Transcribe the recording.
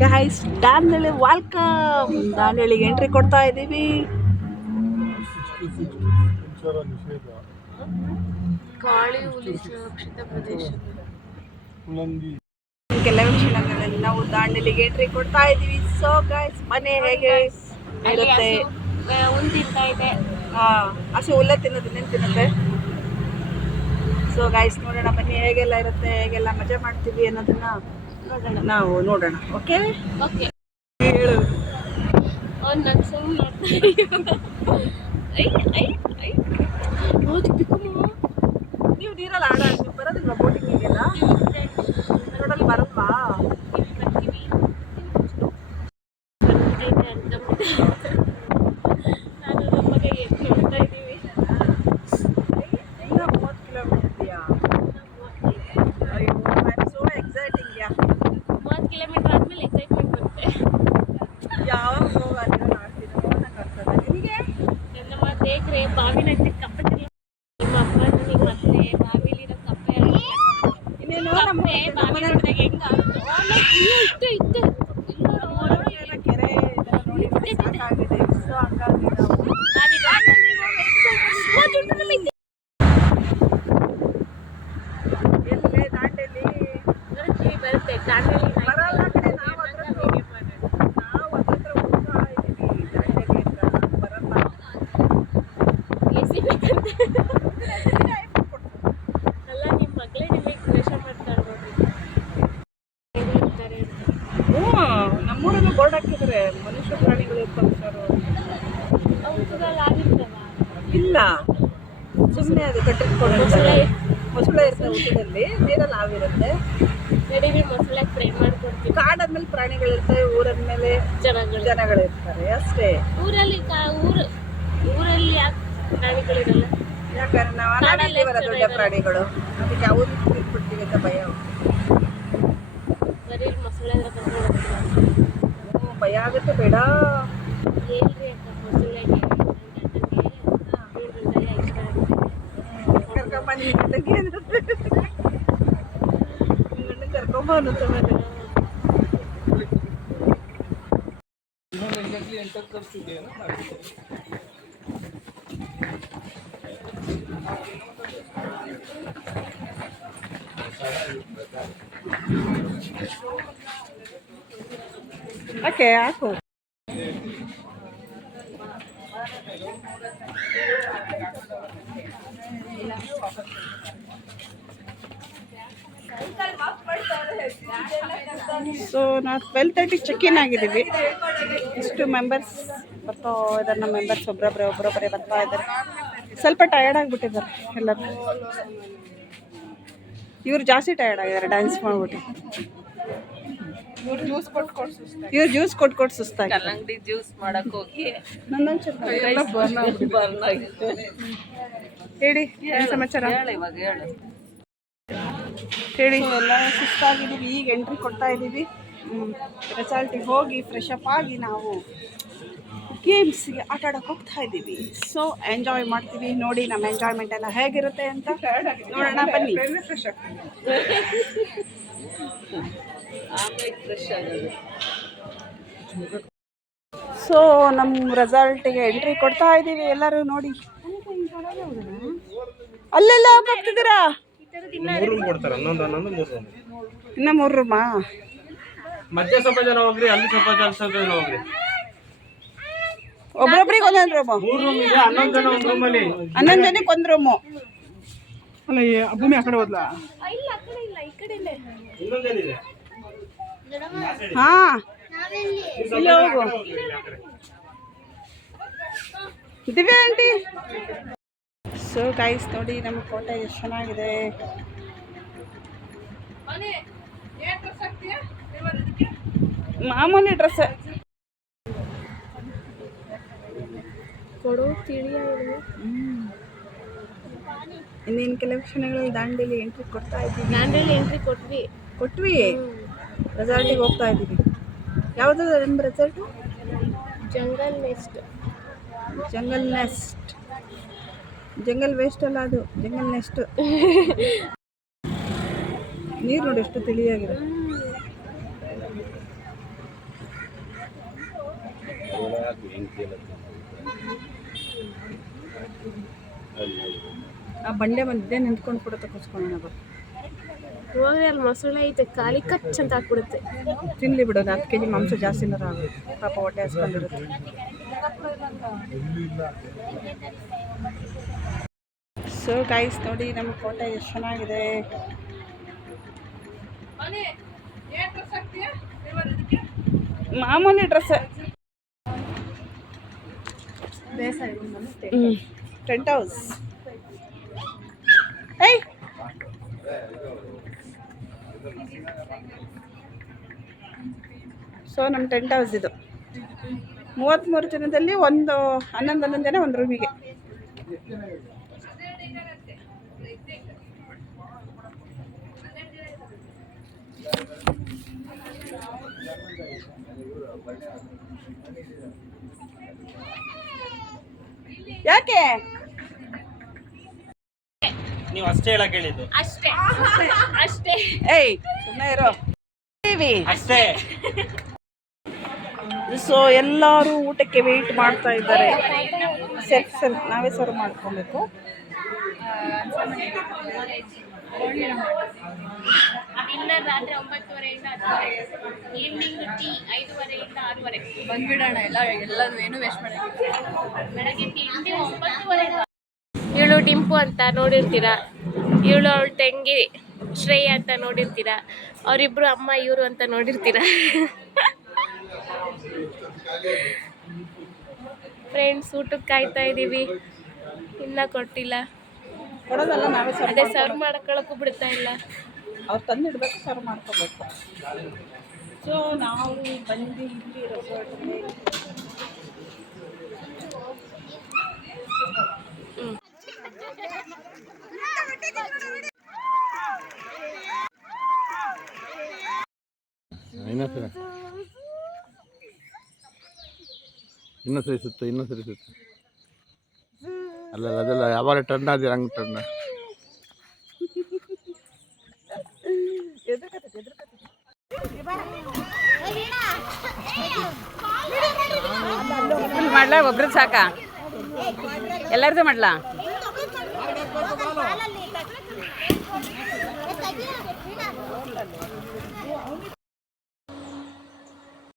Guys, Dandeli welcome. ದಾಂಡೇಲಿಗೆ entry ಕೊಡ್ತಾ ಇದ್ದೀವಿ. ಗಾಳಿ ಹುಲಿ ಸುರಕ್ಷಿತ ಪ್ರದೇಶ ಕೆಲವು ಕ್ಷಣಗಳಲ್ಲಿ ನಾವು ದಾಂಡೇಲಿಗೆ ಎಂಟ್ರಿ ಕೊಡ್ತಾ ಇದ್ದೀವಿ. ಸೊ ಗೈಸ್, ಮನೆ ಹೇಗೆ ಇರುತ್ತೆ? ಹುಲ್ ತಿಂತಾ ಇದೆ. ಹಸು ಹುಲ್ಲ ತಿನ್ನೋದು ತಿನ್ನುತ್ತೆ. ಸೊ ಗೈಸ್, ನೋಡೋಣ ಬನ್ನಿ ಹೇಗೆಲ್ಲ ಇರುತ್ತೆ, ಹೇಗೆಲ್ಲ ಮಜಾ ಮಾಡ್ತೀವಿ ಅನ್ನೋದನ್ನ ನಾವು ನೋಡೋಣ. ಓಕೆ ಓಕೆ, ಹೇಳು. ಅವ್ನು ನನ್ನ ಸುಮ್ಮನೆ ನೀವು ನೀರಲ್ಲಿ ಆಡ ಬರೋದಿಲ್ವಾ? ಬೋಟಿಂಗಿಗೆಲ್ಲ ರೋಡಲ್ಲಿ ಬರಲ್ವಾ? ನಾನು ನಮ್ಮ ಮಗ ಎದ್ದು ನೋಡ್ತಾ ಇದ್ದೀವಿ. 30 ಕಿಲೋಮೀಟರ್ ಇದೆಯಾ? ಅಯ್ಯೋ, I am so exciting. 30 kilometre ಆದಮೇಲೆ ಎಕ್ಸೈಟ್ಮೆಂಟ್ ಬರುತ್ತೆ. ಯಾವಾಗ ಹೋಗೋದು ಆಡ್ತೀನೋ ನಂಗೆ ಅನ್ಸೋದು. ನಿನಗೆ ನನ್ನ ಮಾತು ಏಕ್ರೆ ಬಾವಿನ ಕಪ್ಪೆ ನಿಮ್ಮ ಅಪ್ಪ ನನಗೆ ಮತ್ತೆ ಬಾವಿಲಿರೋ ಕಪ್ಪೆ ಇನ್ನೇನು ಕಪ್ಪೆ ಬಾವಿ ನೋಡಿದಾಗ ಹೆಂಗೆ ಇತ್ತು ಕೆರೆ ನೋಡಿ ಸಾಕಾಗಿದೆ. ಸೊ ಹಂಗಾಗಿ ಎಲ್ಲೇ ದಾಂಡೇಲಿ ಬರುತ್ತೆ. ದಾಂಡೇಲಿ ಬರಲ್ಲ ಕಡೆ. ನಾವು ಹತ್ರ ಹೋಗ್ತಾ ಇದ್ದೀವಿ. ದಾಂಡೇಲಿ ಹತ್ರ ಬರಲ್ಲ. ಎಸಿ ಬೇಕಂತೆ. ಅಲ್ಲ, ನಿಮ್ಮ ಮಗಳೇ ನಿಮಗೆ ದ್ವೇಷ ಮಾಡ್ತಾಳೆ ನೋಡಿ. ನಮ್ಮೂರಲ್ಲೂ ಬೋರ್ಡ್ ಹಾಕಿದ್ರೆ ಮನುಷ್ಯ ಪ್ರಾಣಿಗಳು ಇರ್ತಾವೆ ಸರ್. ಔಷಧಲ್ಲಿ ಆಗಿರ್ತವ ಇಲ್ಲ, ಸುಮ್ಮನೆ ಅದು ಕಟ್ಟಿಟ್ಕೊಂಡು ಮೊಸಳೆ ಇರ್ತವೆ. ಊಟದಲ್ಲಿ ನೀರಲ್ಲಿ ಹಾವಿರುತ್ತೆ. ನಡೀರಿ ಮೊಸಳೆ ಫ್ರೈ ಮಾಡ್ಕೊಡ್ತೀವಿ. ಕಾಡಾದ್ಮೇಲೆ ಪ್ರಾಣಿಗಳಿರ್ತವೆ, ಊರಂದ್ಮೇಲೆ ಜನಗಳಿರ್ತಾರೆ ಅಷ್ಟೇ. ಊರಲ್ಲಿ ಊರಲ್ಲಿ ಯಾಕೆ ಪ್ರಾಣಿಗಳಿರಲ್ಲ? ಯಾಕಂದ್ರೆ ನಾವು ಅನಾಡಿವರ ದೊಡ್ಡ ಪ್ರಾಣಿಗಳು, ಅದಕ್ಕೆ ಯಾವುದು ತಿನ್ಬಿಡ್ತೀವಿ ಅಂತ ಭಯ. ಬರೀ ಮೊಸಳೆ ಅಂದ್ರೆ ಕರ್ಕೊಂಡು ಹೋಗ್ತೀವಿ. ಭಯ ಆಗುತ್ತೆ. ಬೇಡ ಹೇಳ್ರಿ ಅಕ್ಕ, ಮೊಸಳೆಗೆ ಇಷ್ಟ ಆಗುತ್ತೆ. ಕರ್ಕೊಂಬ ನಿಮ್ಮ ಗಂಡಗೆ ಅನ್ನುತ್ತೆ. ನಿಮ್ಮ ಗಂಡಗೆ ಕರ್ಕೊಂಬ ಅನ್ನುತ್ತೆ. ಮೇಲೆ ಓಕೆ ಹಾಕು. ಸೊ ನಾವು 12:30 ಚೆಕ್-ಇನ್ ಆಗಿದ್ದೀವಿ. ಇಷ್ಟು ಮೆಂಬರ್ಸ್ ಬರ್ತಾ ಇದ್ದಾರೆ. ನಮ್ಮ ಮೆಂಬರ್ಸ್ ಒಬ್ಬೊಬ್ಬರೇ ಬರ್ತಾ ಇದ್ದಾರೆ. ಸ್ವಲ್ಪ ಟಯರ್ಡ್ ಆಗಿಬಿಟ್ಟಿದ್ದಾರೆ ಎಲ್ಲರೂ. ಇವ್ರು ಜಾಸ್ತಿ ಟಯರ್ಡ್ ಆಗಿದ್ದಾರೆ ಡ್ಯಾನ್ಸ್ ಮಾಡ್ಬಿಟ್ಟು. ಇವ್ರು ಜ್ಯೂಸ್ ಕೊಟ್ಟು ಸುಸ್ತಾಗಿ ಕಲ್ಲಂಗಡಿ ಜ್ಯೂಸ್ ಮಾಡಕ್ ಹೋಗಿ ಹೇಳಿ ಏನು ಸಮಾಚಾರ ಹೇಳಿ. ಎಲ್ಲ ಸುಸ್ತಾಗಿದ್ದೀವಿ. ಈಗ ಎಂಟ್ರಿ ಕೊಡ್ತಾ ಇದ್ದೀವಿ. ರೆಸಾರ್ಟಿಗೆ ಹೋಗಿ ಫ್ರೆಶ್ ಅಪ್ ಆಗಿ ನಾವು ಗೇಮ್ಸ್ಗೆ ಆಟ ಆಡೋಕೆ ಹೋಗ್ತಾ ಇದ್ದೀವಿ. ಸೊ ಎಂಜಾಯ್ ಮಾಡ್ತೀವಿ. ನೋಡಿ ನಮ್ಮ ಎಂಜಾಯ್ಮೆಂಟ್ ಎಲ್ಲ ಹೇಗಿರುತ್ತೆ ಅಂತ ನೋಡೋಣ ಬನ್ನಿ. ಸೊ ನಮ್ಮ ರೆಸಾರ್ಟಿಗೆ ಎಂಟ್ರಿ ಕೊಡ್ತಾ ಇದ್ದೀವಿ ಎಲ್ಲರೂ ನೋಡಿ. ಅಲ್ಲೆಲ್ಲ ಹೋಗ್ತಿದ್ದೀರಾ? ಇನ್ನ 3 ರೂಮಾ? ಮಧ್ಯ ಸ್ವಲ್ಪ ಜನ ಹೋಗ್ರಿ, ಅಲ್ಲಿ ಸ್ವಲ್ಪ ಜನ ಹೋಗ್ರಿ. ಒಬ್ರೊಬ್ರಿಗೆ ಒಂದೊಂದು ರೂಮು? 3 ರೂಮ್ ಇದೆ, 11 ಜನ ಒಂದು ರೂಮಲ್ಲಿ. 11 ಜನಕ್ಕೆ ಒಂದು ರೂಮು. ಅಲ್ಲ ಈ ಭೂಮಿ ಆ ಕಡೆ ಹೋದ್ಲಾ? ಇಲ್ಲ ಆ ಕಡೆ ಇಲ್ಲ, ಈ ಕಡೆನೇ. ಇನ್ನೊಂದೇನಿದೆ? ಹಾ ಇಲ್ಲ ಹೋಗು ದಿವ್ಯಾ ಆಂಟಿ. ಸೊ ಗೈಸ್ ನೋಡಿ ನಮ್ಮ ಕೋಟೆ ಎಷ್ಟು ಚೆನ್ನಾಗಿದೆ. ಮಾಮೂಲಿ ಡ್ರೆಸ್ ಕೊಡು ತಿಳಿಯ. ಇನ್ನೇನು ಕೆಲವು ಕ್ಷಣಗಳಲ್ಲಿ ದಾಂಡೇಲಿ ಎಂಟ್ರಿ ಕೊಡ್ತಾ ಇದ್ದೀವಿ. ದಾಂಡೇಲಿ ಎಂಟ್ರಿ ಕೊಟ್ವಿ. ರೆಸಾರ್ಟಿಗೆ ಹೋಗ್ತಾ ಇದ್ದೀವಿ. ಯಾವುದು ನಿಮ್ಮ resort? Jungle nest. Jungle waste ಅಲ್ಲ, ಅದು ಜಂಗಲ್ ನೆಸ್ಟ್. ನೀರು ನೋಡಿ ಎಷ್ಟು ತಿಳಿಯಾಗಿದೆ. ಆ ಬಂಡೆ ಮಧ್ಯೆ ನಿಂತ್ಕೊಂಡು ಕೂಡ ತಗೋಸ್ಕೊಳ್ಳೋಣ. ಹೋದ್ರೆ ಅಲ್ಲಿ ಮೊಸಳೆ ಐತೆ, ಖಾಲಿ ಕಚ್ ಅಂತ ಹಾಕ್ಬಿಡುತ್ತೆ. ತಿನ್ಲಿ ಬಿಡೋದು, 10 kg ಮಾಂಸ ಜಾಸ್ತಿನಾರ ಆಗುತ್ತೆ. ಪಾಪ ಹೊಟ್ಟೆ ಹಸ್ಕೊಂಡಿರುತ್ತೆ. ಸೊ ಗೈಸ್ ನೋಡಿ ನಮ್ಮ ಕೋಟೆ ಎಷ್ಟು ಚೆನ್ನಾಗಿದೆ. ಮಾಮೂಲಿ ಡ್ರೆಸ್. Tent house. ಏಯ್ ಸೊ ನಮ್ಮ ಟೆಂಟ್ ಹೌಸ್ ಇದು. 33 ಜನದಲ್ಲಿ 11 ಜನ ಒಂದು ರೂಮಿಗೆ. ಯಾಕೆ ನೀವು ಅಷ್ಟೇ ಹೇಳಕ್ ಹೇಳಿದ್ದು? ಅಷ್ಟೇ. ಏಯ್ ಸುಮ್ಮನೆ ಇರೋ ಅಷ್ಟೇ. ಸೊ ಎಲ್ಲರೂ ಊಟಕ್ಕೆ ವೆಯ್ಟ್ ಮಾಡ್ತಾ ಇದ್ದಾರೆ. ಸೆಲ್ಫ್ ನಾವೇ ಸರ್ವ್ ಮಾಡ್ಕೊಬೇಕು. ಡಿನ್ನರ್ ರಾತ್ರಿ 9:30 ಇಂದ 10:30. ಈವ್ನಿಂಗ್ ಟೀ 5:30 ಇಂದ 6:30. ಬಂದ್ಬಿಡೋಣ. ಎಲ್ಲರೂ ಏನು ವೇಸ್ಟ್ ಮಾಡೋದು. ಬೆಳಗ್ಗೆ ತಿಂಡಿ 9:30. ಇವಳು ಡಿಂಪು ಅಂತ ನೋಡಿರ್ತೀರಾ, ಇವಳು ಅವಳ ತಂಗಿ ಶ್ರೇಯ ಅಂತ ನೋಡಿರ್ತೀರಾ, ಅವರಿಬ್ರು ಅಮ್ಮ ಇವರು ಅಂತ ನೋಡಿರ್ತೀರಾ. ಫ್ರೆಂಡ್ಸ್ ಊಟಕ್ಕೆ ಕಾಯ್ತಾ ಇದ್ದೀವಿ, ಇನ್ನೂ ಕೊಟ್ಟಿಲ್ಲ. ಕೊಡೋದಲ್ಲ, ನಾವೇ ಅದೇ ಸರ್ವ್ ಮಾಡ್ಕೊಳಕ್ಕೂ ಬಿಡ್ತಾ ಇಲ್ಲ. ಅವ್ರು ತಂದಿಡ್ಬೇಕು, ಸರ್ವ್ ಮಾಡ್ಕೋಬೇಕು. ಸೊ ನಾವು ಬಂದು ಇಲ್ಲಿ ರೆಸಾರ್ಟ್ಗೆ ಇನ್ನೂ ಸರಿಸುತ್ತೆ ಅಲ್ಲ ಅದೆಲ್ಲ ಯಾವಾಗ ಟರ್ನ್ ಆದ್ರೆ ಹಂಗೆ ಟರ್ನ್. ಮಾಡ್ಲಾ? ಒಬ್ರದ್ದು ಸಾಕ? ಎಲ್ಲರದ್ದು ಮಾಡ್ಲಾ?